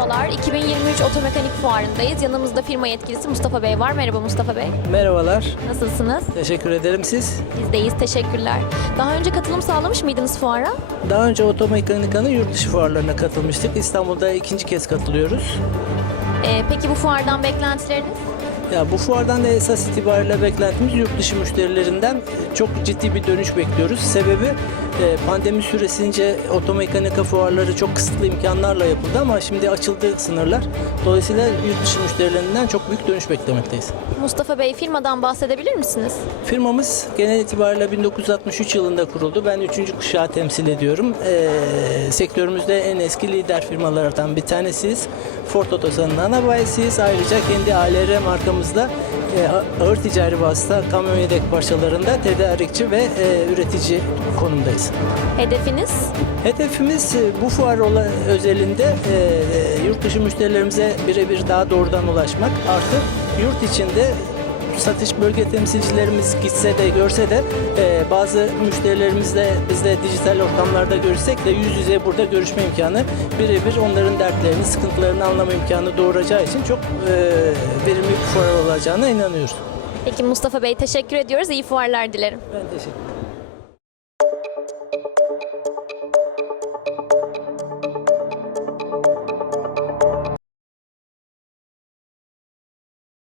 Merhabalar, 2023 Otomekanik Fuarı'ndayız. Yanımızda firma yetkilisi Mustafa Bey var. Merhaba Mustafa Bey. Merhabalar, Nasılsınız? teşekkür ederim siz. Biz deyiz, teşekkürler. Daha önce katılım sağlamış mıydınız fuara? Daha önce Otomekanika'nın yurt dışı fuarlarına katılmıştık. İstanbul'da ikinci kez katılıyoruz. Ee, peki bu fuardan beklentileriniz? Ya bu fuardan da esas itibariyle beklentimiz yurt dışı müşterilerinden çok ciddi bir dönüş bekliyoruz. Sebebi pandemi süresince otomekanika fuarları çok kısıtlı imkanlarla yapıldı ama şimdi açıldı sınırlar. Dolayısıyla yurt dışı müşterilerinden çok büyük dönüş beklemekteyiz. Mustafa Bey firmadan bahsedebilir misiniz? Firmamız genel itibariyle 1963 yılında kuruldu. Ben 3. kuşağı temsil ediyorum. Ee, sektörümüzde en eski lider firmalardan bir tanesiyiz. Ford Otosan'ın ana bayisiyiz. Ayrıca kendi ALR markamızda e, ağır ticari vasıta kamyon yedek parçalarında tedarikçi ve e, üretici konumdayız. Hedefiniz? Hedefimiz e, bu fuar ola- özelinde e, yurt dışı müşterilerimize birebir daha doğrudan ulaşmak. Artı yurt içinde satış bölge temsilcilerimiz gitse de görse de e, bazı müşterilerimizle bizle dijital ortamlarda görüşsek de yüz yüze burada görüşme imkanı birebir onların dertlerini, sıkıntılarını anlama imkanı doğuracağı için çok e, fuar olacağına inanıyoruz. Peki Mustafa Bey teşekkür ediyoruz. İyi fuarlar dilerim. Ben teşekkür ederim.